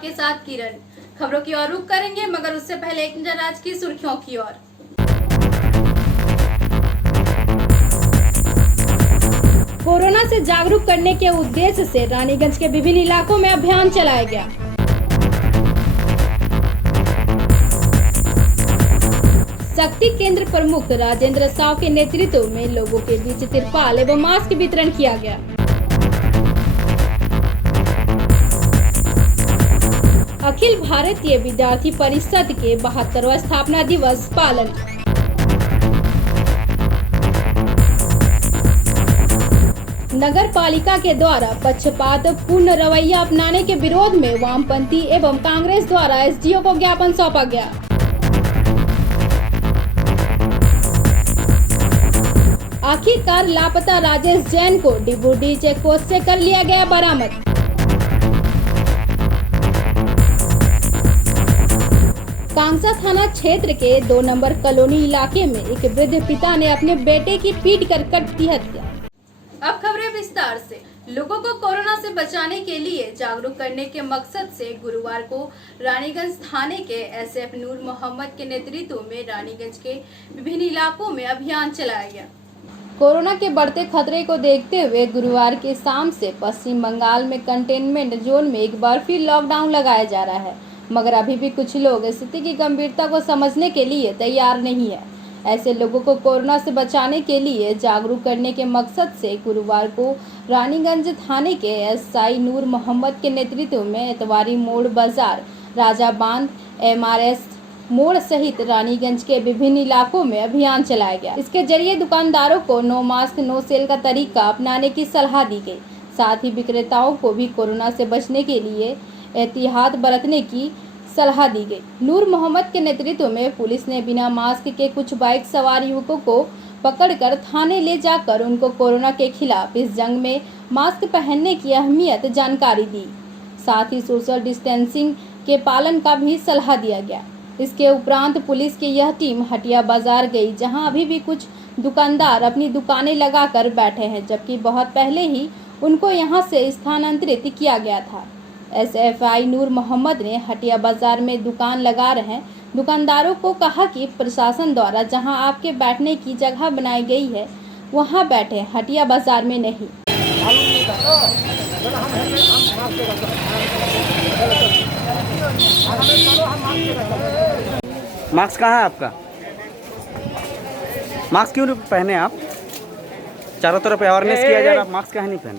आपके साथ किरण। खबरों की ओर रुख करेंगे, मगर उससे पहले एक नजर आज की सुर्खियों की ओर। कोरोना से जागरूक करने के उद्देश्य से रानीगंज के विभिन्न इलाकों में अभियान चलाया गया। शक्ति केंद्र प्रमुख राजेंद्र साव के नेतृत्व में लोगों के बीच तिरपाल एवं मास्क वितरण किया गया। अखिल भारतीय विद्यार्थी परिषद के 72वां स्थापना दिवस पालन। नगर पालिका के द्वारा पक्षपात पूर्ण रवैया अपनाने के विरोध में वामपंथी एवं कांग्रेस द्वारा एसडीओ को ज्ञापन सौंपा गया। आखिरकार लापता राजेश जैन को डिबूडी चेकपोस्ट से कर लिया गया बरामद। कांसा थाना क्षेत्र के 2 नंबर कॉलोनी इलाके में एक वृद्ध पिता ने अपने बेटे की पीट कर कर दी हत्या। अब खबरें विस्तार से। लोगों को कोरोना से बचाने के लिए जागरूक करने के मकसद से गुरुवार को रानीगंज थाने के एसएफ नूर मोहम्मद के नेतृत्व में रानीगंज के विभिन्न इलाकों में अभियान चलाया गया। कोरोना के बढ़ते खतरे को देखते हुए गुरुवार के शाम से पश्चिम बंगाल में कंटेनमेंट जोन में एक बार फिर लॉकडाउन लगाया जा रहा है, मगर अभी भी कुछ लोग स्थिति की गंभीरता को समझने के लिए तैयार नहीं है। ऐसे लोगों को कोरोना से बचाने के लिए जागरूक करने के मकसद से गुरुवार को रानीगंज थाने के एसआई नूर मोहम्मद के नेतृत्व में एतवारी मोड़ बाजार, राजा बांध, एमआरएस मोड़ सहित रानीगंज के विभिन्न इलाकों में अभियान चलाया गया। इसके जरिए दुकानदारों को नो मास्क नो सेल का तरीका अपनाने की सलाह दी गई। साथ ही विक्रेताओं को भी कोरोना से बचने के लिए एहतियात बरतने की सलाह दी गई। नूर मोहम्मद के नेतृत्व में पुलिस ने बिना मास्क के कुछ बाइक सवार युवकों को पकड़कर थाने ले जाकर उनको कोरोना के खिलाफ इस जंग में मास्क पहनने की अहमियत जानकारी दी। साथ ही सोशल डिस्टेंसिंग के पालन का भी सलाह दिया गया। इसके उपरांत पुलिस की यह टीम हटिया बाजार गई, जहां अभी भी कुछ दुकानदार अपनी दुकानें लगाकर बैठे हैं, जबकि बहुत पहले ही उनको यहां से स्थानांतरित किया गया था। एसएफआई नूर मोहम्मद ने हटिया बाजार में दुकान लगा रहे दुकानदारों को कहा कि प्रशासन द्वारा जहां आपके बैठने की जगह बनाई गई है वहां बैठे, हटिया बाजार में नहीं। मास्क कहाँ है आपका? मास्क क्यों नहीं पहने आप? चारों तरफ अवेयरनेस किया जा रहा है, मास्क कहाँ नहीं पहने?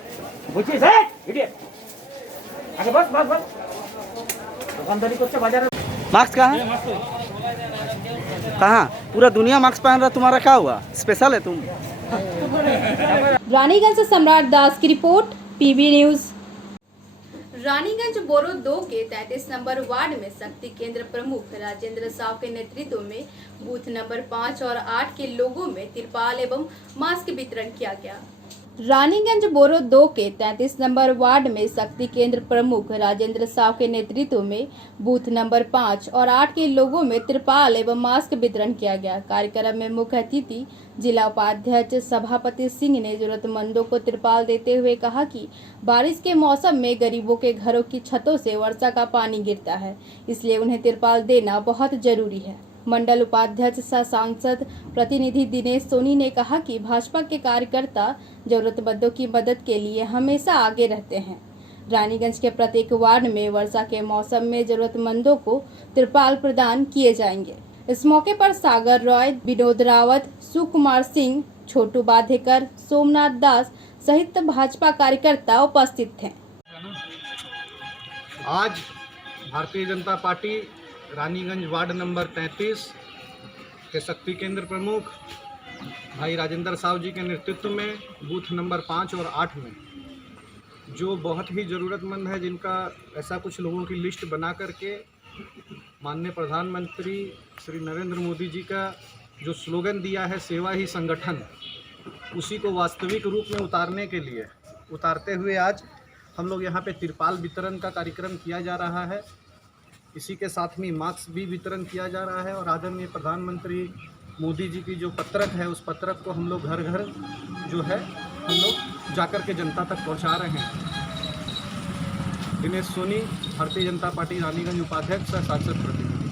मास्क कहाँ है? कहाँ? पूरा दुनिया मास्क पहन रहा, तुम्हारा क्या हुआ? स्पेशल है तुम? रानीगंज से सम्राट दास की रिपोर्ट, पीबी न्यूज। रानीगंज बोरो 2 के 33 नंबर वार्ड में शक्ति केंद्र प्रमुख राजेंद्र साव के नेतृत्व में बूथ नंबर 5 और 8 के लोगों में तिरपाल एवं मास्क वितरण किया गया। रानीगंज बोरो 2 के 33 नंबर वार्ड में शक्ति केंद्र प्रमुख राजेंद्र साव के नेतृत्व में बूथ नंबर 5 और 8 के लोगों में तिरपाल एवं मास्क वितरण किया गया। कार्यक्रम में मुख्य अतिथि जिला उपाध्यक्ष सभापति सिंह ने जरूरतमंदों को तिरपाल देते हुए कहा कि बारिश के मौसम में गरीबों के घरों की छतों से वर्षा का पानी गिरता है, इसलिए उन्हें तिरपाल देना बहुत जरूरी है। मंडल उपाध्यक्ष सह सांसद प्रतिनिधि दिनेश सोनी ने कहा कि भाजपा के कार्यकर्ता जरूरतमंदों की मदद के लिए हमेशा आगे रहते हैं। रानीगंज के प्रत्येक वार्ड में वर्षा के मौसम में जरूरतमंदों को तिरपाल प्रदान किए जाएंगे। इस मौके पर सागर रॉय, विनोद रावत, सुकुमार सिंह, छोटू बाधेकर, सोमनाथ दास सहित भाजपा कार्यकर्ता उपस्थित थे। आज Bharatiya Janata party Raniganj ward number 33 के शक्ति केंद्र प्रमुख भाई राजेंद्र साव जी के नेतृत्व में बूथ नंबर 5 और 8 में जो बहुत ही ज़रूरतमंद है, जिनका ऐसा कुछ लोगों की लिस्ट बना करके माननीय प्रधानमंत्री श्री नरेंद्र मोदी जी का जो स्लोगन दिया है सेवा ही संगठन, उसी को वास्तविक रूप में उतारते हुए आज हम लोग यहाँ पे तिरपाल वितरण का कार्यक्रम किया जा रहा है। इसी के साथ में मास्क भी वितरण किया जा रहा है और आदरणीय प्रधानमंत्री मोदी जी की जो पत्रक है, उस पत्रक को हम लोग घर घर जो है हम लोग जाकर के जनता तक पहुंचा रहे हैं। दिनेश सोनी, भारतीय जनता पार्टी रानीगंज उपाध्यक्ष व सांसद प्रतिनिधि।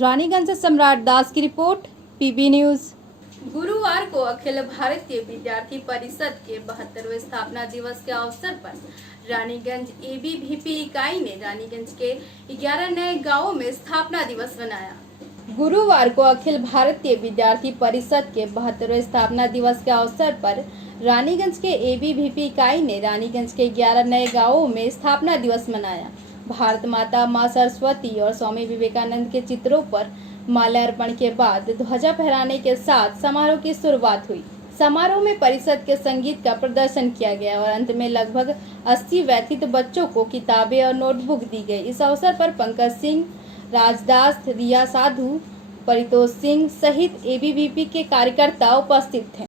रानीगंज से सम्राट दास की रिपोर्ट, पीबी न्यूज। गुरुवार को अखिल भारतीय विद्यार्थी परिषद के 72वें स्थापना दिवस के अवसर पर रानीगंज एबीवीपी इकाई ने रानीगंज के 11 नए गांवों में स्थापना दिवस मनाया। गुरुवार को अखिल भारतीय विद्यार्थी परिषद के 72वें स्थापना दिवस के अवसर पर रानीगंज के एबीवीपी इकाई ने रानीगंज के 11 नए गांवों में स्थापना दिवस मनाया। भारत माता, मां सरस्वती और स्वामी विवेकानंद के चित्रों पर माल्यार्पण के बाद ध्वजा फहराने के साथ समारोह की शुरुआत हुई। समारोह में परिषद के संगीत का प्रदर्शन किया गया और अंत में लगभग 80 व्यथित बच्चों को किताबें और नोटबुक दी गई। इस अवसर पर पंकज सिंह, राजदास, रिया साधु, परितोष सिंह सहित एबीवीपी के कार्यकर्ता उपस्थित थे।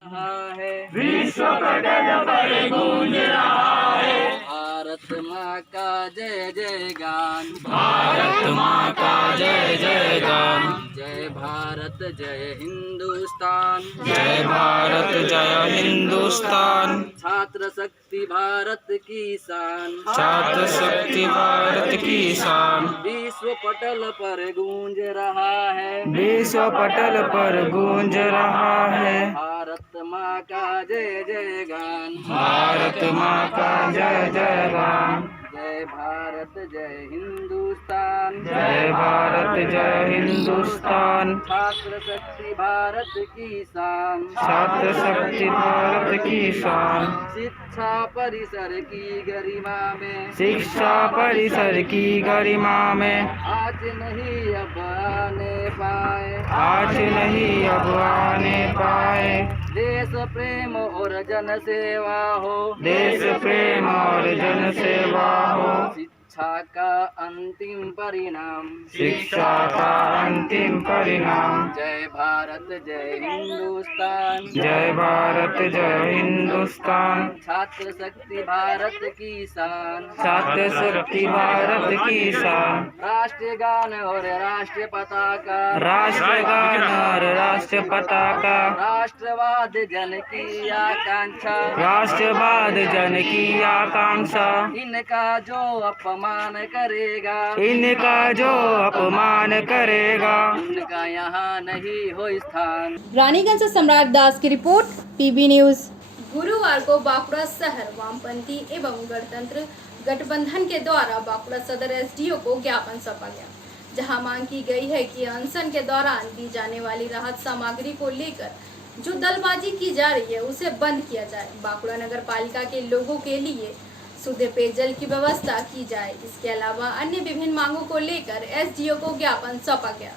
विश्व पटल पर गूंज रहा है भारत माँ का जय जय गान, भारत माँ का जय जय गान, जय भारत जय हिंदुस्तान, जय भारत जय हिंदुस्तान, छात्र शक्ति भारत की शान, छात्र शक्ति भारत की शान, विश्व पटल पर गूंज रहा है, विश्व पटल पर गूंज रहा है भारत माँ का जय जय गान, भारत माँ का जय जय गान, जय भारत जय हिंदुस्तान, जय भारत जय हिंदुस्तान, छात्र शक्ति भारत की शान, छात्र शक्ति भारत की शान, शिक्षा परिसर की गरिमा में, शिक्षा परिसर की गरिमा में, आज नहीं अब आने पाए, आज नहीं अब आने पाए, देश प्रेम और जन सेवा हो, देश प्रेम और जन सेवा हो, शिक्षा का अंतिम परिणाम, शिक्षा का अंतिम परिणाम, जय भारत जय हिंदुस्तान, जय भारत जय हिंदुस्तान, छात्र शक्ति भारत की शान, छात्र शक्ति भारत की शान, राष्ट्रगान और राष्ट्र पताका, राष्ट्रगान और राष्ट्र पताका, राष्ट्रवाद जन की आकांक्षा, राष्ट्रवाद जन की आकांक्षा, इनका जो अपमान करेगा, इनका जो अपमान करेगा, उनका यहाँ नहीं हो स्थान। रानीगंज से सम्राट दास की रिपोर्ट, पीबी न्यूज। गुरुवार को बांकुड़ा शहर वामपंथी एवं गणतंत्र गठबंधन के द्वारा बांकुड़ा सदर एसडीओ को ज्ञापन सौंपा गया, जहां मांग की गई है कि अनशन के दौरान दी जाने वाली राहत सामग्री को लेकर जो दलबाजी की जा रही है उसे बंद किया जाए। बांकुड़ा नगर पालिका के लोगों के लिए शुद्ध पेयजल की व्यवस्था की जाए। इसके अलावा अन्य विभिन्न मांगों को लेकर एसडीओ को ज्ञापन सौंपा गया।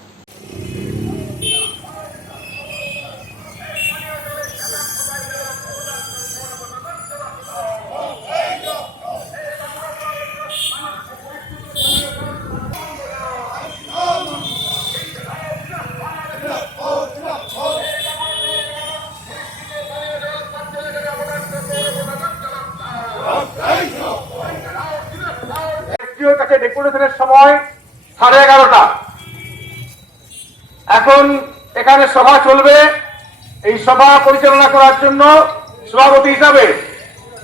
এসডিওর কাছে ডেপুটেশনের সময় 11:30। এখন এখানে সভা চলবে। এই সভা পরিচালনা করার জন্য সভাপতি হিসাবে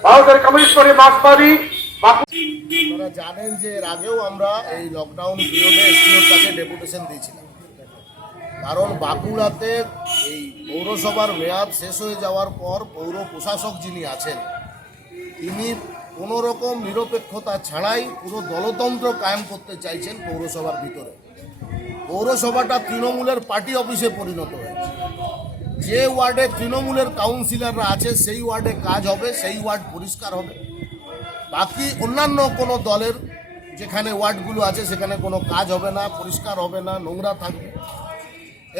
ভারতের কমিউনিস্ট পার্টি মার্ক্সবাদী আপনারা জানেন যে এর আগেও আমরা এই লকডাউন পিরিয়ডে এসডিওর কাছে ডেপুটেশন দিয়েছিলাম, কারণ বাঁকুড়াতে এই পৌরসভার মেয়াদ শেষ হয়ে যাওয়ার পর পৌর প্রশাসক যিনি আছেন তিনি কোনো রকম নিরপেক্ষতা ছাড়াই পুরো দলতন্ত্র কায়েম করতে চাইছেন পৌরসভার ভিতরে। পৌরসভাটা তৃণমূলের পার্টি অফিসে পরিণত হয়েছে। যে ওয়ার্ডে তৃণমূলের কাউন্সিলররা আছে সেই ওয়ার্ডে কাজ হবে, সেই ওয়ার্ড পরিষ্কার হবে। বাকি অন্যান্য কোনো দলের যেখানে ওয়ার্ডগুলো আছে সেখানে কোনো কাজ হবে না, পরিষ্কার হবে না, নোংরা থাকবে।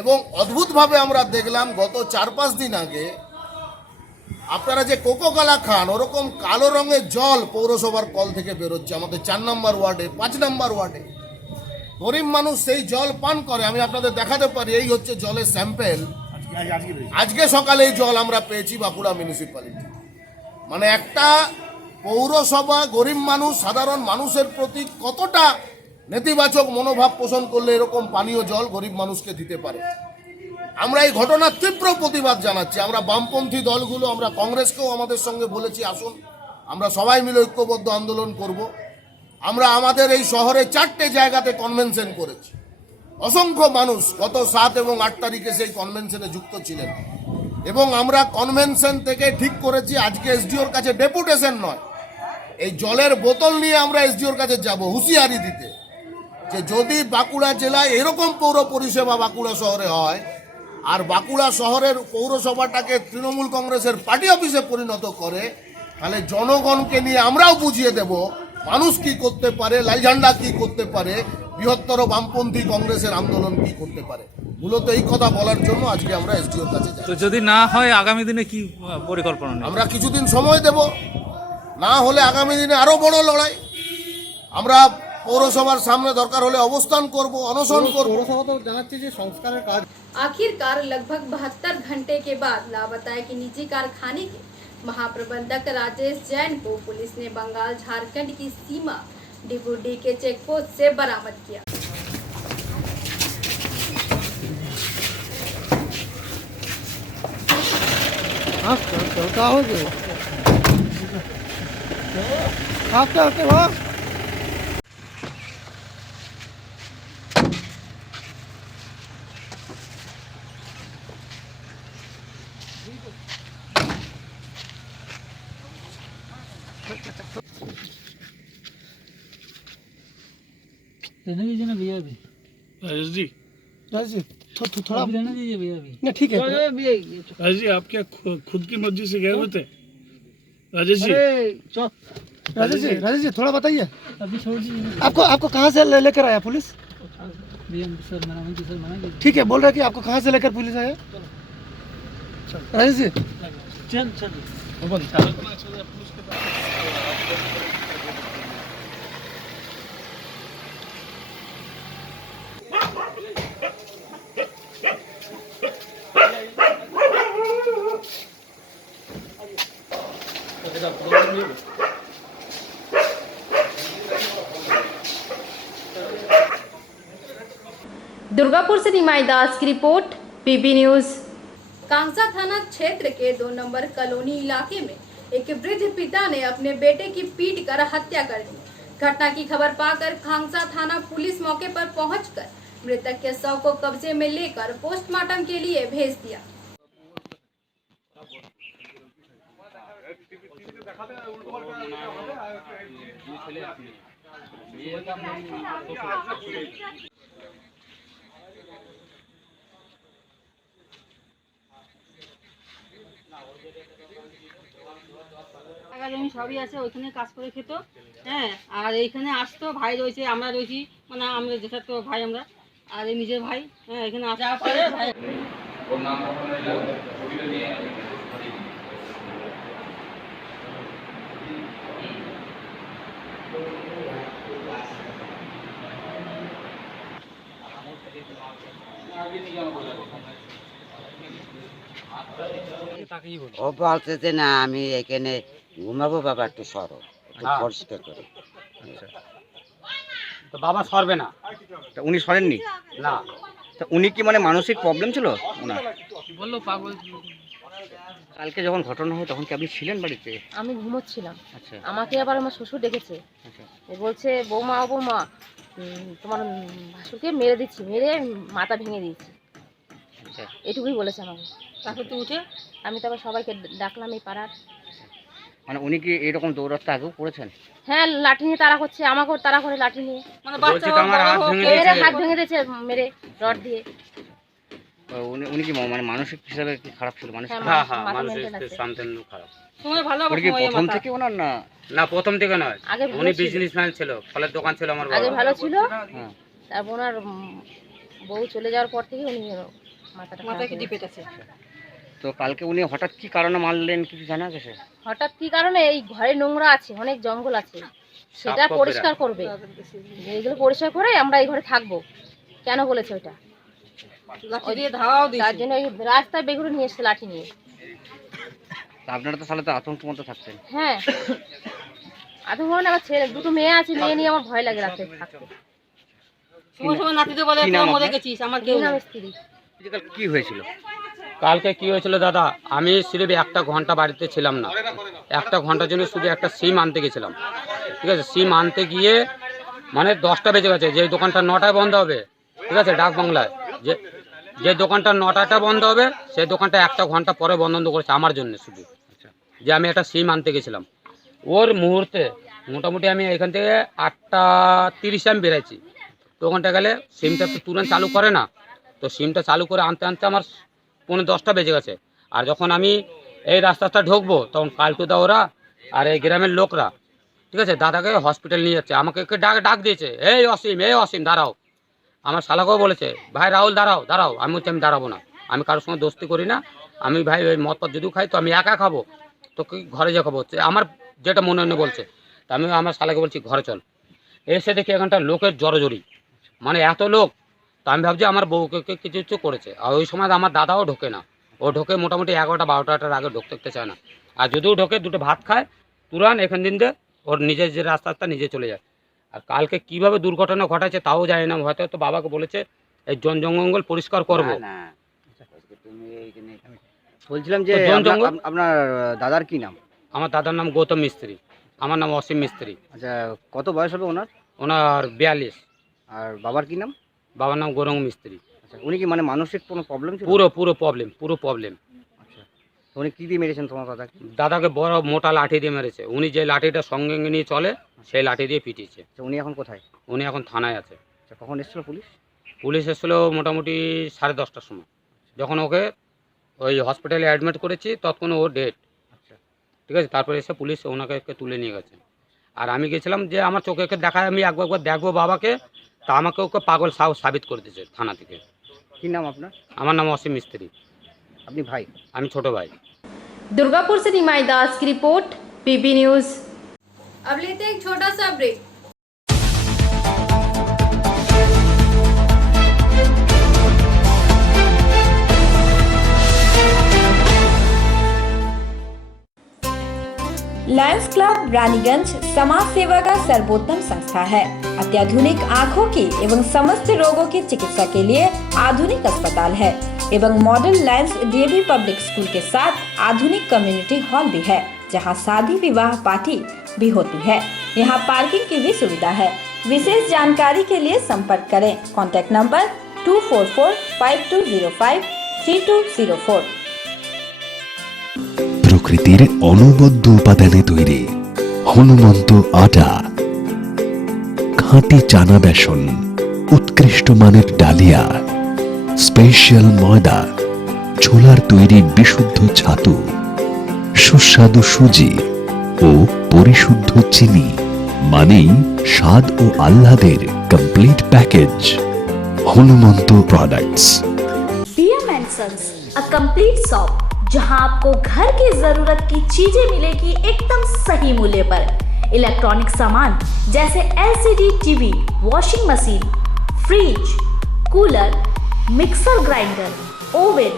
এবং অদ্ভুতভাবে আমরা দেখলাম গত 4-5 দিন আগে আপনারা যে কোকোকোলা খান ওরকম কালো রঙের জল পৌরসভার কল থেকে বেরোচ্ছে আমাদের 4 নম্বর ওয়ার্ডে, 5 নম্বর ওয়ার্ডে। গরিব মানুষ সেই জল পান করে। আমি আপনাদের দেখাতে পারি, এই হচ্ছে জলের স্যাম্পেল। আজকে সকালে এই জল আমরা পেয়েছি বাঁকুড়া মিউনিসিপ্যালিটি। মানে একটা পৌরসভা গরিব মানুষ, সাধারণ মানুষের প্রতি কতটা নেতিবাচক মনোভাব পোষণ করলে এরকম পানীয় জল গরিব মানুষকে দিতে পারে। আমরা এই ঘটনার তীব্র প্রতিবাদ জানাচ্ছি। আমরা বামপন্থী দলগুলো, আমরা কংগ্রেসকেও আমাদের সঙ্গে বলেছি আসুন আমরা সবাই মিলে ঐক্যবদ্ধ আন্দোলন করব। আমরা আমাদের এই শহরে 4টে জায়গাতে কনভেনশন করেছি। অসংখ্য মানুষ গত 7 এবং 8 তারিখে সেই কনভেনশনে যুক্ত ছিলেন এবং আমরা কনভেনশন থেকে ঠিক করেছি আজকে এসডিওর কাছে ডেপুটেশন নয়, এই জলের বোতল নিয়ে আমরা এসডিওর কাছে যাব হুঁশিয়ারি দিতে যে যদি বাঁকুড়া জেলায় এরকম পৌর পরিষেবা বাঁকুড়া শহরে হয় আর বাঁকুড়া শহরের পৌরসভাটাকে তৃণমূল কংগ্রেসের পার্টি অফিসে পরিণত করে, তাহলে জনগণকে নিয়ে আমরাও বুঝিয়ে দেব মানুষ কি করতে পারে, লাল ঝান্ডা কি করতে পারে, বৃহত্তর বামপন্থী কংগ্রেসের আন্দোলন কি করতে পারে। মূলত এই কথা বলার জন্য আজকে আমরা এসডিওর কাছে যাই। তো যদি না হয় আগামী দিনে কি পরিকল্পনা নেই? আমরা কিছুদিন সময় দেব, না হলে আগামী দিনে আরো বড় লড়াই। আমরা পৌরসভার সামনে দরকার হলে অবস্থান করব, অনশন করব। পৌরসভা তো জানাচ্ছে যে সংস্কারের কাজ। आखिरकार लगभग 72 घंटे के बाद लापता के निजी कारखाने के महाप्रबंधक राजेश जैन को पुलिस ने बंगाल झारखंड की सीमा डिबूडी के चेकपोस्ट से बरामद किया। रहने दीजिए ना भैया अभी। राजेश जी थोड़ा अभी रहने दीजिए भैया अभी। ना ठीक है राजेश जी, आप क्या खुद की मर्जी से गए हुए थे? राजेश जी राजेश जी थोड़ा बताइए, अभी छोड़ दीजिए। आपको कहाँ से लेकर आया पुलिस? भैया सर मना कीजिए। ठीक है, बोल रहा है कि आपको कहाँ से लेकर पुलिस आया? राजेश जी चल दुर्गापुर से निमाई दास की रिपोर्ट, पीबी न्यूज। कांसा थाना क्षेत्र के 2 नंबर कॉलोनी इलाके में एक वृद्ध पिता ने अपने बेटे की पीट कर हत्या कर दी। घटना की खबर पाकर कांसा थाना पुलिस मौके पर पहुंचकर मृतक के शव को कब्जे में लेकर पोस्टमार्टम के लिए भेज दिया। জমি সবই আছে, ওইখানে কাজ করে খেত। হ্যাঁ, আর এইখানে আসতো, ভাই রয়েছে, আমরা রয়েছি, মানে আমরা যেটা তো ভাই আমরা, আর এই নিজের ভাই। হ্যাঁ, এখানে আসা পরে ভাই ও বলছে যে না আমি এখানে ঘুমাবো, বাবা একটু সরো, একটু পরিষ্কার করো। তো বাবা সরবে না? তা উনি সরেননি? না। তা উনি কি মানে মানসিক প্রবলেম ছিল ওনার? বললো পাগল। কালকে যখন ঘটনা হয় তখন কি আপনি ছিলেন বাড়িতে? আমি ঘুমোচ্ছিলাম। আচ্ছা আমাকে আবার আমার শ্বশুর ডেকেছে, আচ্ছা বলছে বৌমা তোমার ভাসুরকে মেরে দিচ্ছি, মেরে মাথা ভেঙে দিয়েছি, আচ্ছা। এটুকুই বলেছে আমাকে। তারপর তো উঠে আমি তারপর সবাইকে ডাকলাম এই পাড়ার। মানে উনি কি এরকম দৌড়াতে আগেও করেছেন? হ্যাঁ, লাঠি নিয়ে তারা করছে, আমাকেও তারা করে লাঠি নিয়ে, মানে হাত ভেঙে দিয়েছে মেরে রড দিয়ে। উনি কি মানে মানসিক হিসাবে কি খারাপ ছিল? হ্যাঁ, মানসিক খারাপ। সময় ভালো কি প্রথম থেকে ওনার না? না, প্রথম থেকে নয়, আগে উনি বিজনেসম্যান ছিল, ফলের দোকান ছিল আমার আগে ভালো ছিল। হ্যাঁ, তারপর ওনার বউ চলে যাওয়ার পর থেকে উনি মাথাটা ডিপে আছে। তো কালকে উনি হঠাৎ কি কারণে মারলেন কিছু জানা গেছে? হঠাৎ কি কারণে? এই ঘরে নোংরা আছে, অনেক জঙ্গল আছে, সেটা পরিষ্কার করবে, এইগুলো পরিষ্কার করে আমরা এই ঘরে থাকবো, কেন বলেছে ওইটা? তার জন্য এই রাস্তায় বেগুলো নিয়ে এসছে লাঠি নিয়ে। আপনারা তো তাহলে তো আতঙ্কের মধ্যে থাকছেন? হ্যাঁ, আতঙ্ক মানে আমার ছেলে দুটো মেয়ে আছে, মেয়ে নিয়ে আমার ভয় লাগে রাতে থাকতে। সময় নাতিতে বলে মরে গেছিস, আমার কেউ না। স্ত্রী কি হয়েছিল? কালকে কি হয়েছিল দাদা, আমি সিরিফ একটা ঘন্টা বাড়িতে ছিলাম না, একটা ঘন্টার জন্য শুধু একটা সিম আনতে গেছিলাম। ঠিক আছে, সিম আনতে গিয়ে মানে 10টা বেজে গেছে। যে দোকানটা 9টায় বন্ধ হবে, ঠিক আছে, ডাক বাংলায় যে দোকানটা 9টায় বন্ধ হবে, সেই দোকানটা একটা ঘন্টা পরে বন্ধ করেছে আমার জন্য শুধু, যে আমি একটা সিম আনতে গেছিলাম। ওর মুহূর্তে মোটামুটি আমি এখান থেকে 8:30 আমি বেরাইছি। তো ওখানটা গেলে সিমটা তো তুরন্ত চালু করে না, তো সিমটা চালু করে আনতে আনতে আমার 9:45 বেজে গেছে। আর যখন আমি এই রাস্তাটা ঢুকবো তখন পাল্টুদা ওরা আর এই গ্রামের লোকরা, ঠিক আছে, দাদাকে হসপিটাল নিয়ে যাচ্ছে। আমাকে ডাক দিয়েছে, এই অসীম দাঁড়াও। আমার শালাকেও বলেছে, ভাই রাহুল দাঁড়াও দাঁড়াও। আমি বলছি আমি দাঁড়াবো না, আমি কারোর সঙ্গে দোস্তি করি না। আমি ভাই ওই মদ পথ যদিও খাই তো আমি একা খাবো, তো কি ঘরে যা খাবো, আমার যেটা মনে হয় বলছে। তা আমি আমার শালাকে বলছি ঘরে চল। এসে দেখি এখানটা লোকের জড়জড়ি, মানে এত লোক। তো আমি ভাবছি আমার বউকে কিছু করেছে। আর ওই সময় আমার দাদাও ঢোকে না, ও ঢোকে মোটামুটি 11টা-12টার আগে ঢুকতে চায় না। আর যদিও ঢোকে দুটো ভাত খায় তুরান এখান দিন দিয়ে ওর নিজের যে রাস্তা নিজে চলে যায়। আর কালকে কিভাবে দুর্ঘটনা ঘটাচ্ছে তাও জানি না, হয়তো তো বাবাকে বলেছে এই জঙ্গল পরিষ্কার করবো। বলছিলাম যে আপনার দাদার কি নাম? আমার দাদার নাম গৌতম মিস্ত্রি, আমার নাম অসীম মিস্ত্রি। আচ্ছা, কত বয়স হবে ওনার? ওনার 42। আর বাবার কি নাম? বাবার নাম গৌরঙ্গ মিস্ত্রি। আচ্ছা, উনি কি মানে মানসিক কোনো প্রবলেম ছিল? পুরো প্রবলেম। আচ্ছা, উনি কি দিয়ে মেরেছেন তোমার দাদাকে? দাদাকে বড় মোটা লাঠি দিয়ে মেরেছে। উনি যে লাঠিটা সঙ্গে নিয়ে চলে সেই লাঠি দিয়ে পিটিয়েছে। আচ্ছা, উনি এখন কোথায়? উনি এখন থানায় আছে। আচ্ছা, কখন এসেছিল পুলিশ? পুলিশ এসেছিল মোটামুটি 10:30টার সময়। যখন ওকে ওই হসপিটালে অ্যাডমিট করেছি তখন ও ডেড। আচ্ছা, ঠিক আছে, তারপরে এসে পুলিশ ওনাকে তুলে নিয়ে গেছে। আর আমি গেছিলাম যে আমার চোখেকে দেখায় আমি একবার দেখবো বাবাকে, তা আমাকে ওকে পাগল সাবিত করে দিয়েছে থানা থেকে। কি নাম আপনার? আমার নাম অসীম মিস্ত্রি। আপনি ভাই? আমি ছোট ভাই। दुर्गापुर से निमाई दास की रिपोर्ट, पीबी न्यूज। अब लेते हैं एक छोटा सा ब्रेक। लायंस क्लब रानीगंज समाज सेवा का सर्वोत्तम संस्था है। अत्याधुनिक आँखों की एवं समस्त रोगों की चिकित्सा के लिए आधुनिक अस्पताल है एवं model Lions DAV public school के साथ आधुनिक कम्युनिटी हॉल भी है, जहां शादी विवाह पार्टी भी होती है। यहां पार्किंग की भी सुविधा है। विशेष जानकारी के लिए संपर्क करें। Contact number 244-5205-3204। প্রকৃতির অনবদ্য উপাদানে তৈরি হনুমন্ত আটা, খাঁটি চানা বেসন, উৎকৃষ্ট মানের ডালিয়া, স্পেশাল ময়দা, ছোলার তৈরি বিশুদ্ধ ছাতু, সুস্বাদু সুজি ও পরিশুদ্ধ চিনি, মানেই স্বাদ ও আহ্লাদের complete package. Hanumant products. PM and Sons, a complete shop जहां आपको घर की जरूरत की चीजें मिलेगी एकदम सही मूल्य पर। इलेक्ट्रॉनिक सामान जैसे LCD TV, washing machine, fridge, cooler, mixer grinder, oven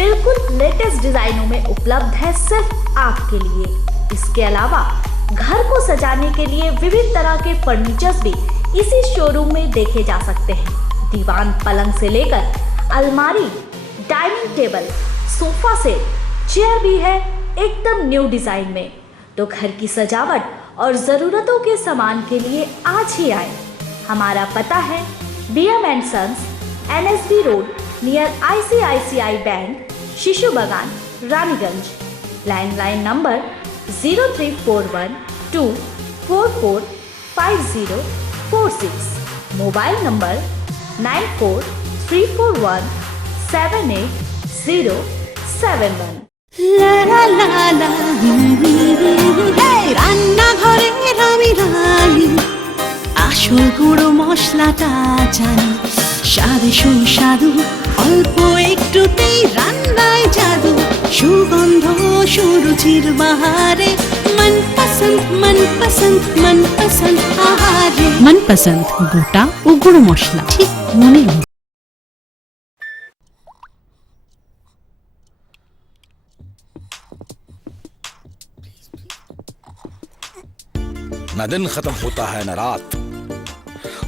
बिल्कुल लेटेस्ट डिजाइनों में उपलब्ध है सिर्फ आपके लिए। इसके अलावा घर को सजाने के लिए विभिन्न तरह के फर्नीचर्स भी इसी शोरूम में देखे जा सकते हैं। दीवान पलंग से लेकर अलमारी, dining table, sofa set, chair भी है एकदम न्यू डिजाइन में। तो घर की सजावट और जरूरतों के सामान के लिए आज ही आए। हमारा पता है BM and Sons, NSB road near ICICI bank, शिशु बगान, Raniganj. Landline number 0341244546। Mobile number 9434178071। রান্নাঘরে আমি রানী, আসল গুঁড়ো মশলাটা জানি, স্বাদে সুস্বাদু অল্প একটুতেই রান্নায় জাদু, সুগন্ধ সুরুচির বাহারে মনপসন্দ আহারে। মনপসন্দ গোটা ও গুঁড়ো মশলা ঠিক মনের মতো। न दिन खत्म होता है न रात,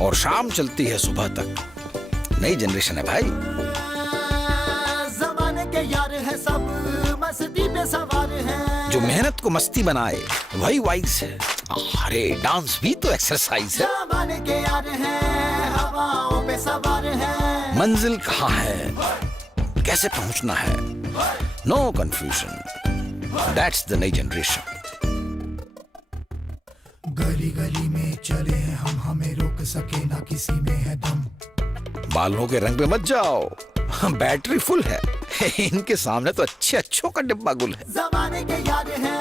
और शाम चलती है सुबह तक। नई जनरेशन है भाई। जमाने के के यार है सब मस्ती पे सवार है। जो मेहनत को मस्ती बनाए वही वाइज है। अरे डांस भी तो एक्सरसाइज है। जमाने के यार है हवाओं पे सवार है। मंजिल कहाँ है, कैसे पहुंचना है, नो कंफ्यूजन, दैट्स द नई जनरेशन। गली गली में चले हैं हम, हमें रोक सके ना किसी में है दम। बालों के रंग पे मत जाओ, बैटरी फुल है। इनके सामने तो अच्छे अच्छों का डिब्बा गुल है। जमाने के यार है।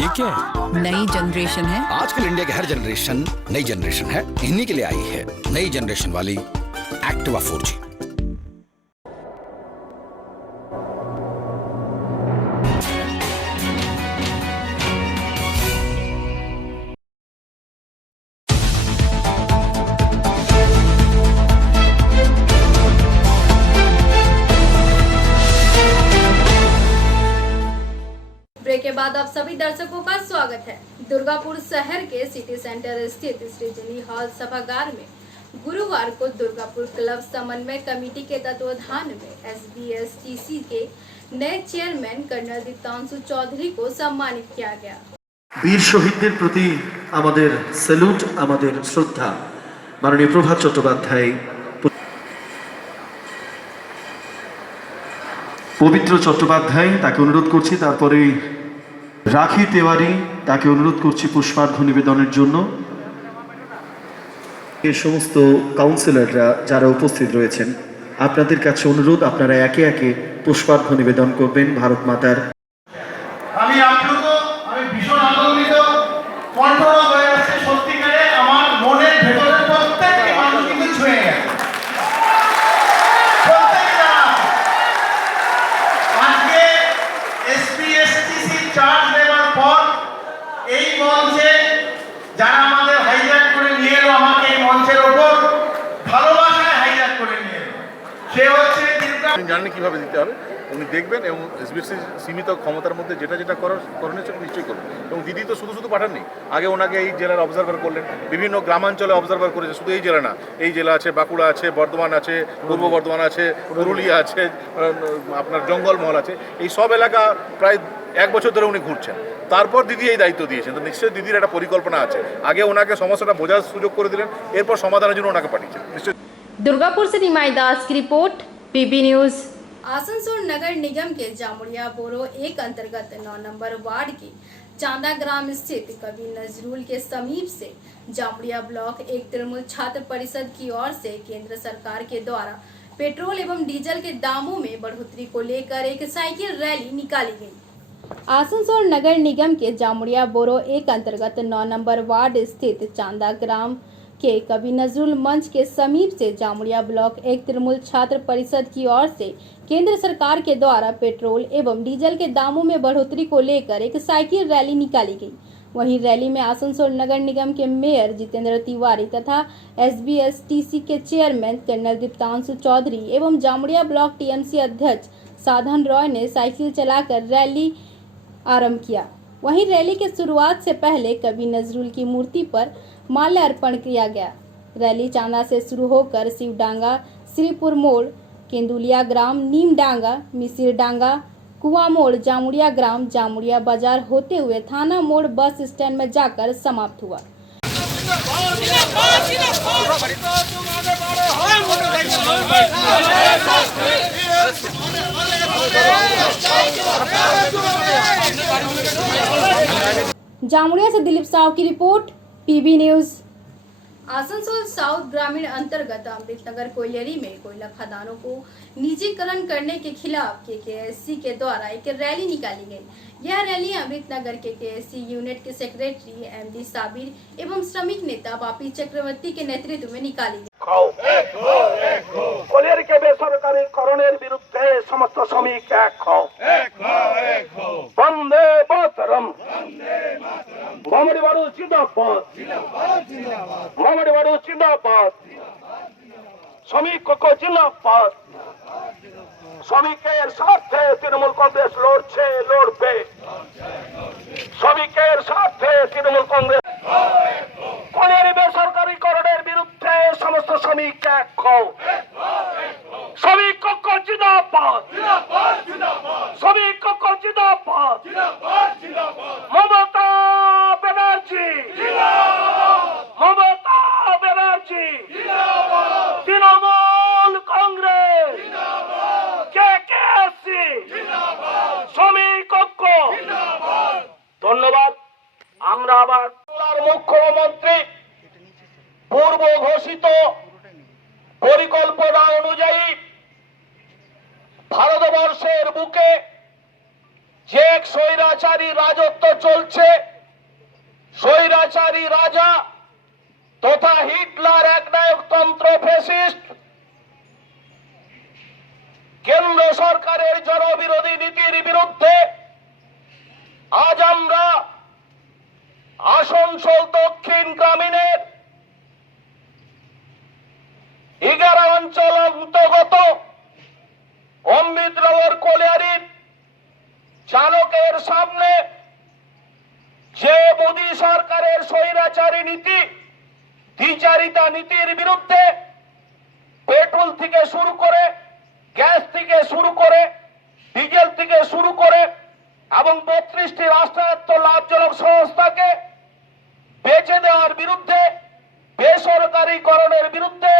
ये क्या है? नई जनरेशन है। आजकल इंडिया की हर जनरेशन नई जनरेशन है। इन्हीं के लिए आई है नई जनरेशन वाली एक्टिवा 4G। ब्रेक के बाद आप सभी दर्शकों का स्वागत है। दुर्गापुर शहर के सिटी सेंटर स्थित सृजनी हॉल सभागार में गुरुवार को दुर्गापुर क्लब समन्वय कमेटी के तत्वाधान में SBSTC के नए चेयरमैन कर्नल दीप्तांशु चौधरी को सम्मानित किया गया। वीर शहीदদের প্রতি আমাদের স্যালুট, আমাদের শ্রদ্ধা। মাননীয় প্রভাত চট্টোপাধ্যায় পবিত্র চট্টোপাধ্যায় তাকে অনুরোধ করছি, তারপরে রাখি তেওয়ারি তাকে অনুরোধ করছি পুষ্পার্ঘ্য নিবেদনের জন্য। এই সমস্ত কাউন্সিলররা যারা উপস্থিত রয়েছেন আপনাদের কাছে অনুরোধ, আপনারা একে একে পুষ্পার্ঘ্য নিবেদন করবেন ভারত মাতার। আমি আপ্লুত, আমি ভীষণ আনন্দিত, কণ্ঠরোধ হয়ে যাচ্ছে। সত্যিকারে আমার মনের ভেতরের প্রত্যেকটি মানুষ কিন্তু ছুঁয়ে গেছে। আজকে SBSTC চার্জ নেওয়ার পর এই মঞ্চে যারা আমাদের হাইজ্যাক করে নিয়ে এলো, আমাকে এই মঞ্চের ওপর ভালোবাসায় হাইজ্যাক করে নিয়ে এলো, সে হচ্ছে জানেন কিভাবে দিতে হবে, উনি দেখবেন এবং SBSTC সীমিত ক্ষমতার মধ্যে যেটা যেটা করণীয় সেটা নিশ্চয়ই করবেন। এবং দিদি তো শুধু শুধু পাঠাননি, আগে ওনাকে এই জেলার অবজারভার করলেন, বিভিন্ন গ্রামাঞ্চলে অবজারভার করেছে। শুধু এই জেলা না, এই জেলা আছে, বাঁকুড়া আছে, বর্ধমান আছে, পূর্ব বর্ধমান আছে, পুরুলিয়া আছে, আপনার জঙ্গলমহল আছে, এই সব এলাকা প্রায় 1 বছর ধরে উনি ঘুরছেন। তারপর দিদি এই দায়িত্ব দিয়েছেন, তো নিশ্চয়ই দিদির একটা পরিকল্পনা আছে। আগে ওনাকে সমস্যাটা বোঝার সুযোগ করে দিলেন, এরপর সমাধানের জন্য ওনাকে পাঠিয়েছেন নিশ্চয়ই। दुर्गापुर से निमाई दास की रिपोर्ट, PB न्यूज। आसनसोल नगर निगम के जामुड़िया बोरो 1 अंतर्गत 9 नंबर वार्ड के चांदा ग्राम स्थित कवि नजरुल के समीप से जामुड़िया ब्लॉक 1 तृणमूल छात्र परिषद की ओर से केंद्र सरकार के द्वारा पेट्रोल एवं डीजल के दामों में बढ़ोतरी को लेकर एक साइकिल रैली निकाली गई। आसनसोल नगर निगम के जामुड़िया बोरो 1 अंतर्गत 9 नंबर वार्ड स्थित चांदा ग्राम के कवि नजरुल मंच के समीप से जामुड़िया ब्लॉक 1 तृणमूल छात्र परिषद की ओर से केंद्र सरकार के द्वारा पेट्रोल एवं डीजल के दामों में बढ़ोतरी को लेकर एक साइकिल रैली निकाली गई। वहीं रैली में आसनसोल नगर निगम के मेयर जितेंद्र तिवारी तथा SBSTC के चेयरमैन कर्नल दीप्तांशु चौधरी एवं जामुड़िया ब्लॉक TMC अध्यक्ष साधन रॉय ने साइकिल चलाकर रैली आरंभ किया। वहीं रैली के शुरुआत से पहले कवि नजरुल की मूर्ति पर माल्यार्पण किया गया। रैली चांदा से शुरू होकर शिवडांगा, श्रीपुर मोड़, केंदुलिया ग्राम, नीम डांगा, मिसिर डांगा, कुआ मोड़, जामुड़िया ग्राम, जामुड़िया बाजार होते हुए थाना मोड़ बस स्टैंड में जाकर समाप्त हुआ। जामुड़िया से दिलीप साव की report, PB news. Asansol south ग्रामीण अंतर्गत अमृतनगर कोयलेरी में कोयला खदानों को निजीकरण करने के खिलाफ KKSC के द्वारा एक रैली निकाली गई। यह रैली अमृतनगर KKSC यूनिट के सेक्रेटरी MD साबिर एवं श्रमिक नेता बापी चक्रवर्ती के नेतृत्व में निकाली गई। কলিয়ারিকে বেসরকারীকরণের বিরুদ্ধে সমস্ত শ্রমিক এক হও, বন্দে মাতরম, মমতা বাড়ু জিন্দাবাদ, মমতা বাড়ু জিন্দাবাদ, শ্রমিক ঐক্য জিন্দাবাদ। শ্রমিকের স্বার্থে তৃণমূল কংগ্রেস লড়ছে, লড়বে। শ্রমিকের স্বার্থে তৃণমূল কংগ্রেস। কলিয়ারি বেসরকারীকরণের বিরুদ্ধে সমস্ত শ্রমিক এক হও, শ্রমিক কক্ষ জিন্দাবাদ, শ্রমিক কক্ষ জিন্দাবাদ, মমতা ব্যানার্জি, মমতা ব্যানার্জি, তৃণমূল কংগ্রেস, কেকেএসসি, শ্রমিক কক্ষ। ধন্যবাদ। আমরা আবার মুখ্যমন্ত্রী পূর্ব ঘোষিত পরিকল্পনা অনুযায়ী ভারতবর্ষের বুকে যে স্বৈরাচারী রাজত্ব চলছে, স্বৈরাচারী রাজা তথা হিটলার একনায়কতন্ত্র ফ্যাসিস্ট কেন্দ্র সরকারের জনবিরোধী নীতির বিরুদ্ধে আজ আমরা আসানসোল দক্ষিণ গ্রামীণের 11 অঞ্চল অন্তর্গত অমৃতনগর কোলিয়ারির চালকের সামনে যে মোদী সরকারের স্বৈরাচারী নীতি, দ্বিচারিতা নীতির বিরুদ্ধে পেট্রোল থেকে শুরু করে, গ্যাস থেকে শুরু করে, ডিজেল থেকে শুরু করে এবং 32টি রাষ্ট্রায়ত্ত লাভজনক সংস্থাকে বেচে দেওয়ার বিরুদ্ধে, বেসরকারীকরণের বিরুদ্ধে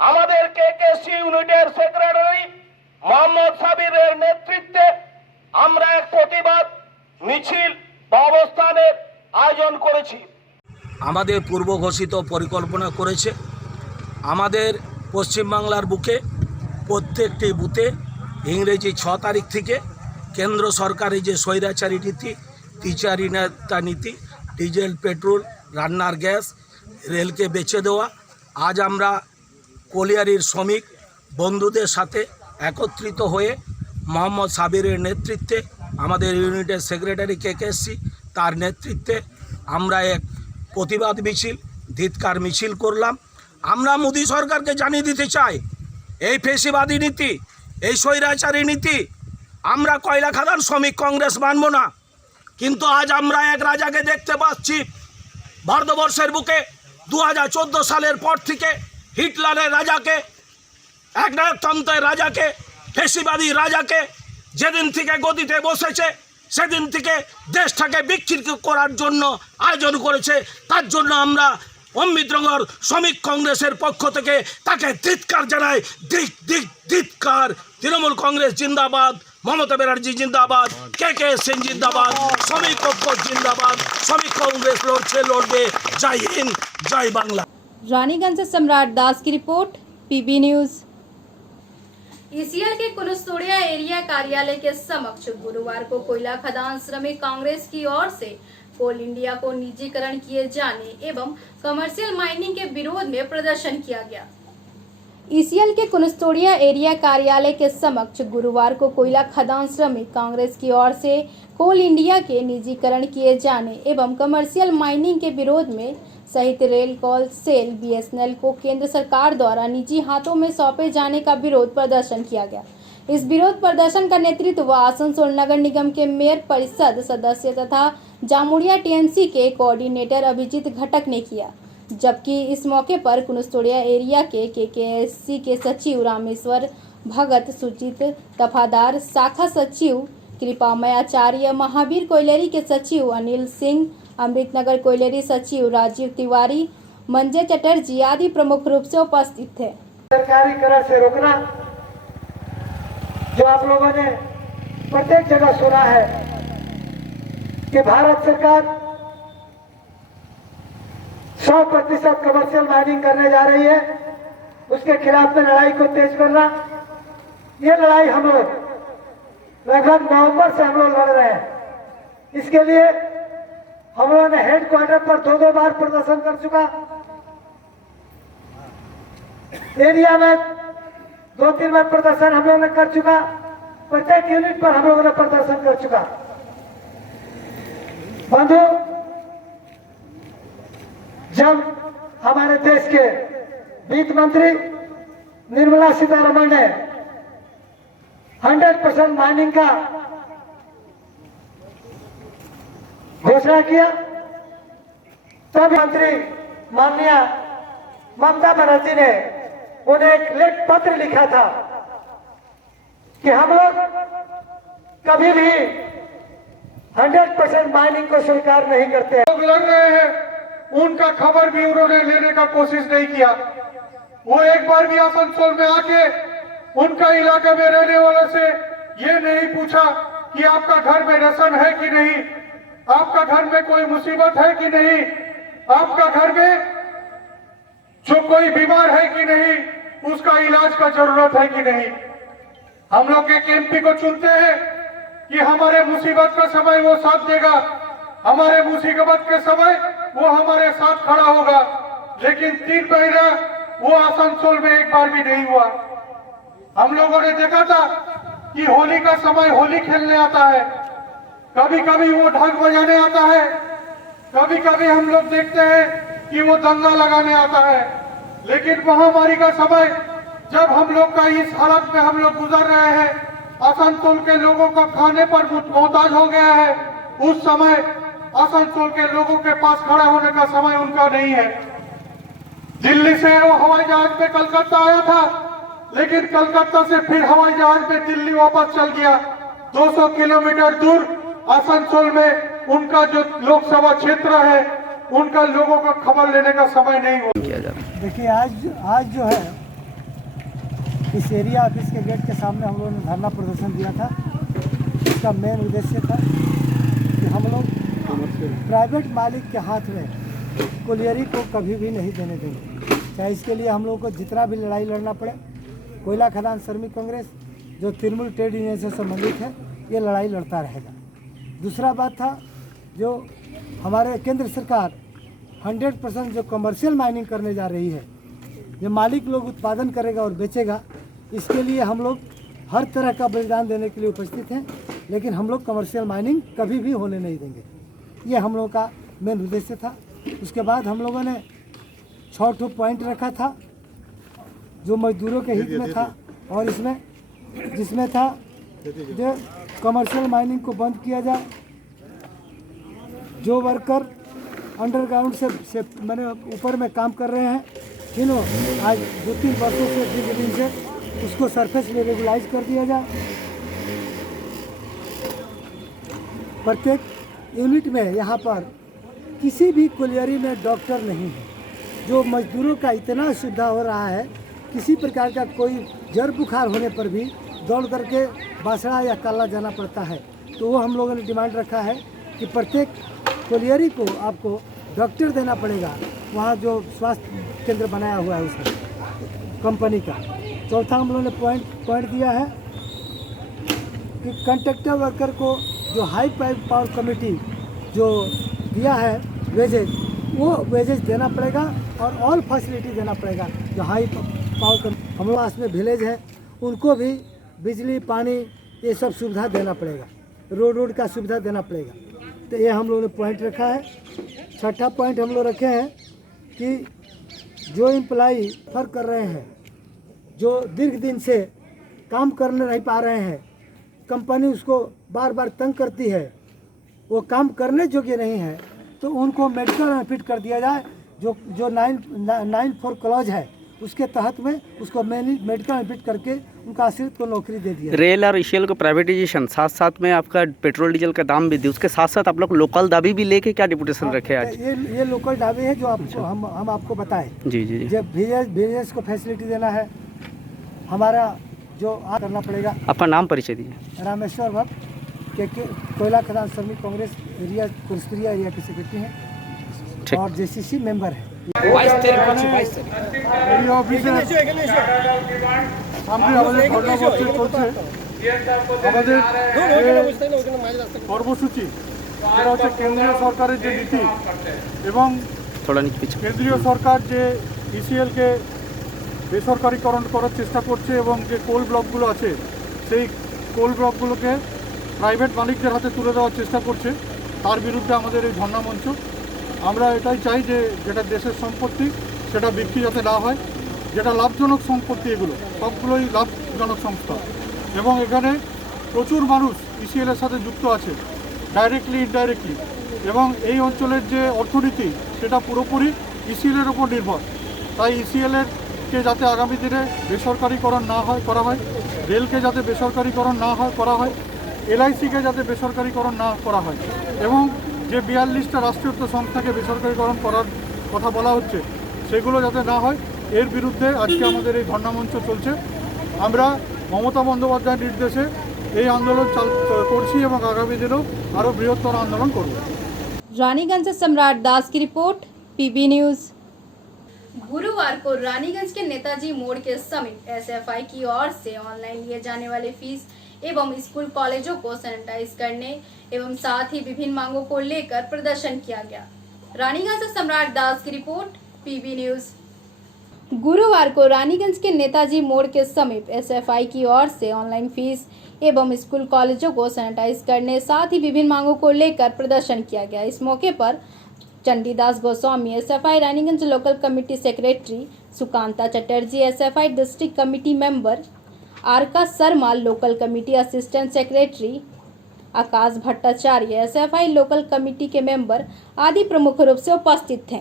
আমাদের কেকেএসসি ইউনিটের সেক্রেটারি মোহাম্মদ সাবিরের নেতৃত্বে আমরা এক প্রতিবাদ মিছিল বা অবস্থানের আয়োজন করেছি। আমাদের পূর্ব ঘোষিত পরিকল্পনা করেছে আমাদের পশ্চিমবাংলার বুকে প্রত্যেকটি বুথে ইংরেজি 6 তারিখ থেকে কেন্দ্র সরকারের যে স্বৈরাচারী নীতি, দ্বিচারিতা নীতি, ডিজেল পেট্রোল রান্নার গ্যাস রেলকে বেচে দেওয়া, আজ আমরা কোলিয়ারির শ্রমিক বন্ধুদের সাথে একত্রিত হয়ে মোহাম্মদ সাবিরের নেতৃত্বে, আমাদের ইউনিটের সেক্রেটারি কেকেএসসি তার নেতৃত্বে আমরা এক প্রতিবাদ মিছিল, ধিক্কার মিছিল করলাম। আমরা মোদী সরকারকে জানিয়ে দিতে চাই এই ফেসিবাদী নীতি, এই স্বৈরাচারী নীতি আমরা কয়লা খাদান শ্রমিক কংগ্রেস মানব না। কিন্তু আজ আমরা এক রাজাকে দেখতে পাচ্ছি ভারতবর্ষের বুকে 2014 সালের পর থেকে হিটলারের রাজাকে, একনায়কতন্ত্রের রাজাকে, ফেসিবাদী রাজাকে যেদিন থেকে গদিতে বসেছে সেদিন থেকে দেশটাকে বিচ্ছিন্ন করার জন্য আয়োজন করেছে। তার জন্য আমরা অমৃতনগর শ্রমিক কংগ্রেসের পক্ষ থেকে তাকে ধিক্কার জানাই। ধিক্কার। তৃণমূল কংগ্রেস জিন্দাবাদ, মমতা ব্যানার্জি জিন্দাবাদ, কেকেএসসি জিন্দাবাদ, শ্রমিক পক্ষ জিন্দাবাদ। শ্রমিক কংগ্রেস লড়ছে, লড়বে। জয় হিंद, जय बांग्ला। रानीगंज से सम्राट दास की रिपोर्ट, पीबी न्यूज। ईसीएल के कुलस्तोड़िया एरिया कार्यालय के समक्ष गुरुवार को कोयला खदान श्रमिक कांग्रेस की ओर से कोल इंडिया को निजीकरण किए जाने एवं कमर्शियल माइनिंग के विरोध में प्रदर्शन किया गया। ईसीएल के कुलस्तोड़िया एरिया कार्यालय के समक्ष गुरुवार को कोयला खदान श्रमिक कांग्रेस की ओर से कोल इंडिया के निजीकरण किए जाने एवं कमर्शियल माइनिंग के विरोध में सहित रेल कॉल सेल बीएसएनएल को केंद्र सरकार द्वारा निजी हाथों में सौंपे जाने का विरोध प्रदर्शन किया गया। इस विरोध प्रदर्शन का नेतृत्व आसनसोल नगर निगम के मेयर परिषद सदस्य तथा जामुड़िया टीएमसी के कोऑर्डिनेटर अभिजीत घटक ने किया। जबकि इस मौके पर कुलस्तोड़िया एरिया के केकेएससी के सचिव रामेश्वर भगत, सुचित दफादार, शाखा सचिव कृपामय आचार्य, महावीर कोयलेरी के सचिव अनिल सिंह, अमृतनगर कोयलेरी सचिव राजीव तिवारी, मंजय चटर्जी आदि प्रमुख रूप से उपस्थित थे। सरकारीकरण से रोकना, जो आप लोगों ने प्रत्येक जगह सुना है कि भारत सरकार 100% कमर्शियल माइनिंग करने जा रही है, उसके खिलाफ में लड़ाई को तेज करना। ये लड़ाई हम लोग लगभग नवंबर से हम लोग लड़ रहे हैं। इसके लिए हम लोगों ने हेडक्वार्टर पर 2-2 बार प्रदर्शन कर चुका, एरिया में 2-3 बार प्रदर्शन हम लोगों ने कर चुका, प्रत्येक यूनिट पर हम लोगों ने प्रदर्शन कर चुका। बंधु, जब हमारे देश के वित्त मंत्री निर्मला सीतारमण ने 100% माइनिंग का घोषणा किया, तब मंत्री माननीय ममता बनर्जी ने उन्हें एक लेख पत्र लिखा था कि हम लोग कभी भी 100% माइनिंग को स्वीकार नहीं करते। लोग लड़ रहे हैं, उनका खबर भी उन्होंने लेने का कोशिश नहीं किया। वो एक बार भी आसनसोल में आके उनका इलाके में रहने वालों से ये नहीं पूछा कि आपका घर में राशन है कि नहीं, आपका घर में कोई मुसीबत है कि नहीं, आपका घर में जो कोई बीमार है कि नहीं, उसका इलाज का जरूरत है कि नहीं। हम लोग एक एमपी को चुनते हैं कि हमारे मुसीबत का समय वो साथ देगा, हमारे मुसीबत के समय वो हमारे साथ खड़ा होगा। लेकिन 3 महीना वो आसनसोल में एक बार भी नहीं हुआ। हम लोगों ने देखा था कि होली का समय होली खेलने आता है, कभी कभी वो ढोल बजाने आता है, कभी कभी हम लोग देखते हैं कि वो दंगा लगाने आता है। लेकिन महामारी का समय जब हम लोग का इस हालत में हम लोग गुजर रहे हैं, आसनसोल के लोगों का खाने पर मोहताज हो गया है, उस समय आसनसोल के लोगों के पास खड़ा होने का समय उनका नहीं है। दिल्ली से वो हवाई जहाज में कलकत्ता आया था, लेकिन कलकत्ता से फिर हवाई जहाज में दिल्ली वापस चल गया। 200 किलोमीटर दूर आसनसोल में उनका जो लोकसभा क्षेत्र है, उनका लोगों का खबर लेने का समय नहीं हो किया जाता। देखिए आज जो है इस एरिया ऑफिस के गेट के सामने हम लोगों ने धरना प्रदर्शन दिया था। इसका मेन उद्देश्य था कि हम लोग प्राइवेट मालिक के हाथ में कोलियरी को कभी भी नहीं देने देंगे, चाहे इसके लिए हम लोग को जितना भी लड़ाई लड़ना पड़े। कोयला खदान श्रमिक कांग्रेस जो तृणमूल ट्रेड यूनियन से संबंधित है, ये लड़ाई लड़ता रहेगा। दूसरा बात था, जो हमारे केंद्र सरकार 100% जो कमर्शियल माइनिंग करने जा रही है, जो मालिक लोग उत्पादन करेगा और बेचेगा, इसके लिए हम लोग हर तरह का बलिदान देने के लिए उपस्थित हैं। लेकिन हम लोग कमर्शियल माइनिंग कभी भी होने नहीं देंगे, ये हम लोगों का मेन उद्देश्य था। उसके बाद हम लोगों ने 6 पॉइंट रखा था जो मजदूरों के हित में था, और इसमें जिसमें था जो कमर्शियल माइनिंग को बंद किया जाए, जो वर्कर अंडरग्राउंड से मैंने ऊपर में काम कर रहे हैं, तीनों आज 2-3 वर्षों से दिन से उसको सरफेस में रेगुलाइज कर दिया जाए। प्रत्येक यूनिट में यहाँ पर किसी भी कोलियरी में डॉक्टर नहीं है। जो मजदूरों का इतना सुविधा हो रहा है, किसी प्रकार का कोई जड़ बुखार होने पर भी दौड़ करके बासड़ा या काला जाना पड़ता है। तो वो हम लोगों ने डिमांड रखा है कि प्रत्येक कोलियरी को आपको डॉक्टर देना पड़ेगा, वहाँ जो स्वास्थ्य केंद्र बनाया हुआ है उसमें कंपनी का। चौथा हम लोगों ने पॉइंट दिया है कि कंट्रैक्टर वर्कर को जो हाई पावर कमेटी जो दिया है वेजेज, वो वेजेज देना पड़ेगा और ऑल फैसिलिटी देना पड़ेगा। जो हाई पावर हम लोग पास में विलेज है, उनको भी बिजली पानी ये सब सुविधा देना पड़ेगा, रोड का सुविधा देना पड़ेगा। तो ये हम लोगों ने पॉइंट रखा है। 6ठा पॉइंट हम लोग रखे हैं कि जो एम्प्लॉई फर्क कर रहे हैं, जो दीर्घ दिन से काम करने नहीं पा रहे हैं, कंपनी उसको बार बार तंग करती है, वो काम करने योग्य नहीं है, तो उनको मेडिकल बेनिफिट कर दिया जाए। जो 9(4) क्लॉज है, उसके तहत में उसको मेडिकल बेनिफिट करके उनका आश्रित को नौकरी दे दिया। रेल और ईसीएल को प्राइवेटाइजेशन, साथ साथ में आपका पेट्रोल डीजल का दाम भी दी, उसके साथ साथ आप लोग लोकल दाबी भी लेके क्या डिपुटेशन रखे आज? ये लोकल दावे है जो आपको हम आपको बताएं। जी जी जी। जब बिजनेस को फैसिलिटी देना है, हमारा जो करना पड़ेगा। आपका नाम परिचय दीजिए। रामेश्वर भट्ट के कोयला खदान श्रमिक कांग्रेस एरिया कुर्सपुरिया एरिया के सेक्रेटरी हैं और जेसीसी मेंबर है। 22 কর্মসূচি এটা হচ্ছে কেন্দ্রীয় সরকারের যে নীতি এবং কেন্দ্রীয় সরকার যে ইসিএলকে বেসরকারিকরণ করার চেষ্টা করছে এবং যে কোল ব্লকগুলো আছে সেই কোল ব্লকগুলোকে প্রাইভেট মালিকদের হাতে তুলে দেওয়ার চেষ্টা করছে, তার বিরুদ্ধে আমাদের এই ধর্ণা মঞ্চ। আমরা এটাই চাই যে যেটা দেশের সম্পত্তি সেটা বিক্রি যাতে না হয়, যেটা লাভজনক সম্পত্তি এগুলো সবগুলোই লাভজনক সংস্থা এবং এখানে প্রচুর মানুষ ইসিএলের সাথে যুক্ত আছে ডাইরেক্টলি ইনডাইরেক্টলি, এবং এই অঞ্চলের যে অর্থনীতি সেটা পুরোপুরি ইসিএলের ওপর নির্ভর। তাই ইসিএলের কে যাতে আগামী দিনে বেসরকারিকরণ না হয় করা হয়, রেলকে যাতে বেসরকারিকরণ না হয় করা হয়, এলআইসিকে যাতে বেসরকারিকরণ না করা হয় এবং যে 42টা রাষ্ট্রায়ত্ত সংস্থাকে বেসরকারিকরণ করার কথা বলা হচ্ছে সেগুলো যাতে না হয়, এর বিরুদ্ধে আজকে আমাদের এই ধর্ণামঞ্চ চলছে। আমরা মমতা বন্দ্যোপাধ্যায়ের নির্দেশে এই আন্দোলন করছি এবং আগামী দিনেও আরও বৃহত্তর আন্দোলন করব। रानीगंज से सम्राट दास की रिपोर्ट, पीबी न्यूज। गुरुवार को रानीगंज के नेताजी मोड़ के समीप एसएफआई की ओर से ऑनलाइन लिए जाने वाले फीस एवं स्कूल कॉलेजों को सैनिटाइज करने एवं साथ ही विभिन्न मांगों को लेकर प्रदर्शन किया गया। रानीगंज से सम्राट दास की रिपोर्ट, पीबी न्यूज। गुरुवार को रानीगंज के नेताजी मोड़ के समीप एसएफआई की ओर से ऑनलाइन फीस एवं स्कूल कॉलेजों को सैनिटाइज करने साथ ही विभिन्न मांगों को लेकर प्रदर्शन किया गया। इस मौके पर Chandidas Goswami SFI Raniganj local committee secretary, Sukanta Chatterjee SFI district committee member, Arka Sharma local committee assistant secretary, Akash Bhattacharya SFI local committee के मेंबर आदि प्रमुख रूप से उपस्थित थे।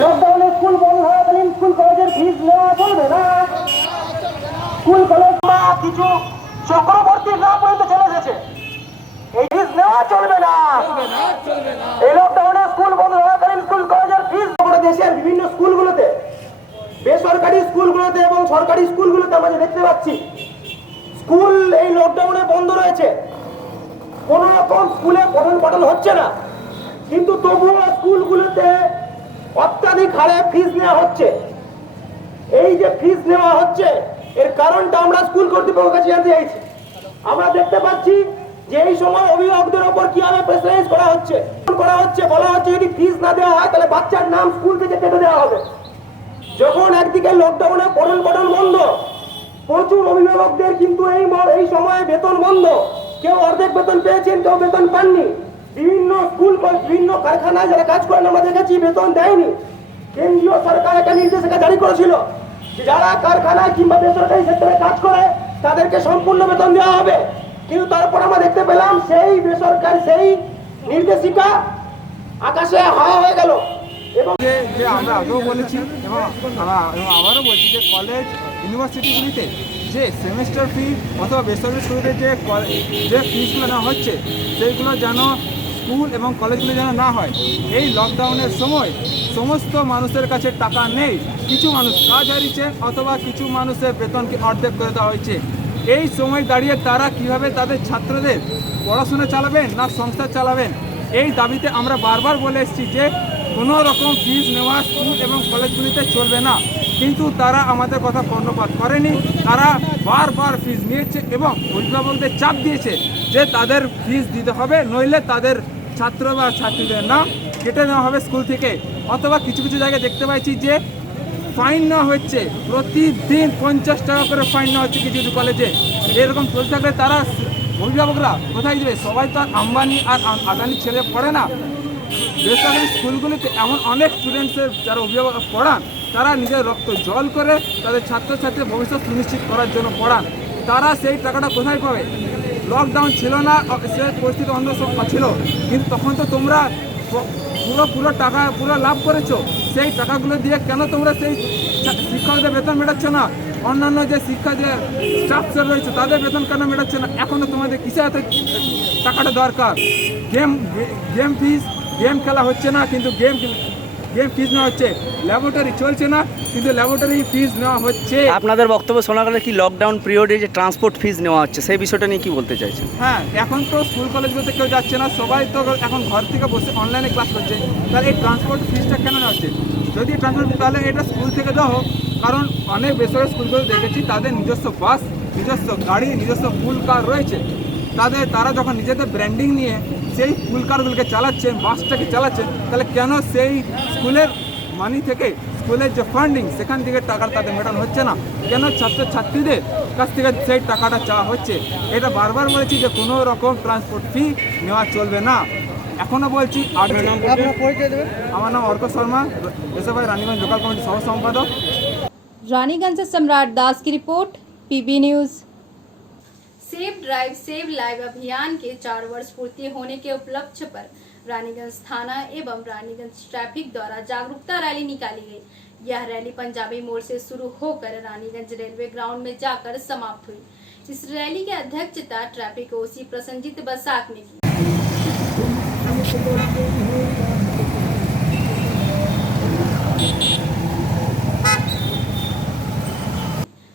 লকডাউনে স্কুল বন্ধ হওয়াকালীন স্কুল কলেজের ফিস নেওয়া চলবে না। স্কুল কলেজ বা কিছু চক্রবর্তী না পর্যন্ত চলে এসেছে, এই ফিস নেওয়া চলবে না। এই লকডাউনে স্কুল বন্ধ হওয়াকালীন স্কুল কলেজের ফিস দেশের বিভিন্ন স্কুলগুলোতে, বেসরকারি স্কুলগুলোতে এবং সরকারি স্কুলগুলোতে আমরা দেখতে পাচ্ছি স্কুল এই লকডাউনে বন্ধ রয়েছে। কোনো রকম স্কুলে পঠন পাঠন হচ্ছে না, কিন্তু তবুও স্কুলগুলোতে অত্যাধিক হারে ফিস নেওয়া হচ্ছে। এই যে ফিস নেওয়া হচ্ছে এর কারণটা আমরা স্কুল কর্তৃপক্ষের কাছে জানতে চাইছি। আমরা দেখতে পাচ্ছি যে এই সময় অভিভাবকদের উপর কিভাবে প্রেসারাইজ করা হচ্ছে বলা হচ্ছে যদি ফিস না দেওয়া হয় তাহলে বাচ্চার নাম স্কুল থেকে কেটে দেওয়া হবে। যখন একদিকে লকডাউনে পঠন পাঠন বন্ধ, প্রচুর অভিভাবকদের কিন্তু এই সময়ে বেতন বন্ধ, কেউ অর্ধেক বেতন পেয়েছেন, কেউ বেতন পাননি। বিভিন্ন স্কুল বিভিন্ন কারখানায় যারা কাজ করেন আমরা দেখেছি বেতন দেয়নি। কেন্দ্রীয় সরকার একটা নির্দেশিকা জারি করেছিল যে যারা কারখানায় কিংবা বেসরকারি সেক্টরে কাজ করে তাদেরকে সম্পূর্ণ বেতন দেওয়া হবে, কিন্তু তারপর আমরা দেখতে পেলাম সেই বেসরকারি সেই নির্দেশিকা আকাশে হাওয়া হয়ে গেল। এবং যে আমরা আগেও বলেছি এবং আবারও বলছি যে কলেজ ইউনিভার্সিটিগুলিতে যে সেমিস্টার ফি অথবা বেসরকারি স্কুলে যে ফিসগুলো নেওয়া হচ্ছে সেইগুলো যেন স্কুল এবং কলেজগুলো যেন না হয়। এই লকডাউনের সময় সমস্ত মানুষের কাছে টাকা নেই, কিছু মানুষ কাজ হারিয়েছেন অথবা কিছু মানুষের বেতনকে অর্ধেক করে দেওয়া হয়েছে। এই সময় দাঁড়িয়ে তারা কিভাবে তাদের ছাত্রদের পড়াশোনা চালাবেন না সংসার চালাবেন, এই দাবিতে আমরা বারবার বলে এসেছি যে কোনো রকম ফিস নেওয়া স্কুল এবং কলেজগুলিতে চলবে না, কিন্তু তারা আমাদের কথা কর্ণপাত করেনি। তারা বারবার ফিস নিয়েছে এবং অভিভাবকদের চাপ দিয়েছে যে তাদের ফিস দিতে হবে, নইলে তাদের ছাত্র বা ছাত্রীদের নাম কেটে নেওয়া হবে স্কুল থেকে। অথবা কিছু কিছু জায়গায় দেখতে পাচ্ছি যে ফাইন নেওয়া হচ্ছে, প্রতিদিন 50 টাকা করে ফাইন নেওয়া হচ্ছে কিছু কিছু কলেজে। এরকম চলতে থাকলে তারা অভিভাবকরা কোথায় যাবে? সবাই তো আর আম্বানি আর আদানির ছেলে পড়ে না। বেসরকারি স্কুলগুলিতে এমন অনেক স্টুডেন্টসের যারা অভিভাবক পড়ান তারা নিজের রক্ত জল করে তাদের ছাত্রছাত্রীর ভবিষ্যৎ সুনিশ্চিত করার জন্য পড়ান। তারা সেই টাকাটা কোথায় পাবে? লকডাউন ছিল না, সে পরিস্থিতি অন্য ছিল, কিন্তু তখন তো তোমরা পুরো টাকা পুরো লাভ করেছো। সেই টাকাগুলো দিয়ে কেন তোমরা সেই শিক্ষকদের বেতন মেটাচ্ছ না? অন্যান্য যে শিক্ষা যে স্টাফসের রয়েছে তাদের বেতন কেন মেটাচ্ছে না? এখনও তোমাদের কিসে এত টাকাটা দরকার? গেম খেলা হচ্ছে না, কিন্তু গেম ফিস নেওয়া হচ্ছে। ল্যাবরেটরি চলছে না, কিন্তু ল্যাবরেটরি ফিস নেওয়া হচ্ছে। আপনাদের বক্তব্য শোনা গেলে কি লকডাউন পিরিয়ডে যে ট্রান্সপোর্ট ফিস নেওয়া হচ্ছে সেই বিষয়টা নিয়ে কি বলতে চাইছেন? হ্যাঁ, এখন তো স্কুল কলেজগুলোতে কেউ যাচ্ছে না, সবাই তো এখন ঘর থেকে বসে অনলাইনে ক্লাস করছে। তাহলে এই ট্রান্সপোর্ট ফিসটা কেন নেওয়া হচ্ছে? যদি ট্রান্সপোর্ট তাহলে এটা স্কুল থেকে দেওয়া হোক, কারণ অনেক বেসরকারি স্কুলগুলো দেখেছি তাদের নিজস্ব বাস, নিজস্ব গাড়ি, নিজস্ব ফুল কার রয়েছে। তারা যখন নিজেদের ব্র্যান্ডিং নিয়ে সেই ফুল কারগুলোকে চালাচ্ছেন, বাসটাকে চালাচ্ছেন, তাহলে কেন সেই স্কুলের মানি থেকে, স্কুলের যে ফান্ডিং সেখান থেকে টাকা তাদের মেটানো হচ্ছে না? কেন ছাত্রছাত্রীদের কাছ থেকে সেই টাকাটা চাওয়া হচ্ছে? এটা বারবার বলেছি যে কোনো রকম ট্রান্সপোর্ট ফি নেওয়া চলবে না। এখনও বলছি। আমার নাম অর্ক শর্মা, এসএফআই রানীগঞ্জ লোকাল কমিটির সহ সম্পাদক। रानीगंज से सम्राट दास की रिपोर्ट, PB news. Save drive save live अभियान के 4 वर्ष पूर्ति होने के उपलक्ष्य पर रानीगंज थाना एवं रानीगंज ट्रैफिक द्वारा जागरूकता रैली निकाली गई। यह रैली पंजाबी मोड़ से शुरू होकर रानीगंज रेलवे ग्राउंड में जाकर समाप्त हुई। इस रैली की अध्यक्षता ट्रैफिक ओसी प्रसन्नजीत बसाक ने की।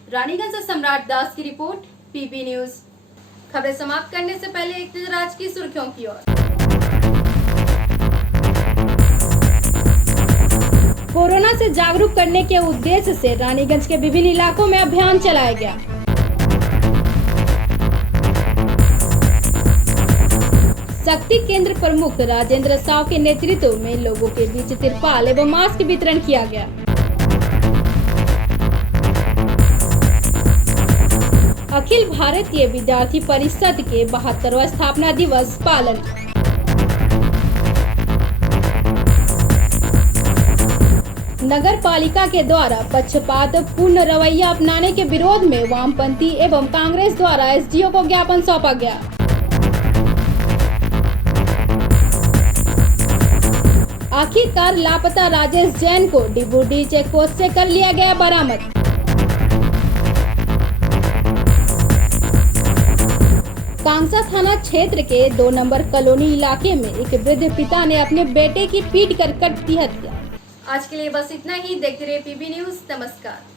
रानीगंज से सम्राट दास की रिपोर्ट, पीबी न्यूज। खबरें समाप्त करने से पहले एक नजर आज की सुर्खियों की ओर। कोरोना से जागरूक करने के उद्देश्य से रानीगंज के विभिन्न इलाकों में अभियान चलाया गया। शक्ति केंद्र प्रमुख राजेंद्र साव के नेतृत्व में लोगों के बीच तिरपाल एवं मास्क वितरण किया गया। अखिल भारतीय विद्यार्थी परिषद के 72वां स्थापना दिवस पालन। नगर पालिका के द्वारा पक्षपात पूर्ण रवैया अपनाने के विरोध में वामपंथी एवं कांग्रेस द्वारा एसडीओ को ज्ञापन सौंपा गया। आखिरकार लापता राजेश जैन को डिबूडी चेक पोस्ट से कर लिया गया बरामद। कांसा थाना क्षेत्र के 2 नंबर कॉलोनी इलाके में एक वृद्ध पिता ने अपने बेटे की पीट कर दी हत्या। आज के लिए बस इतना ही। देखते रहिए पीबी न्यूज। नमस्कार।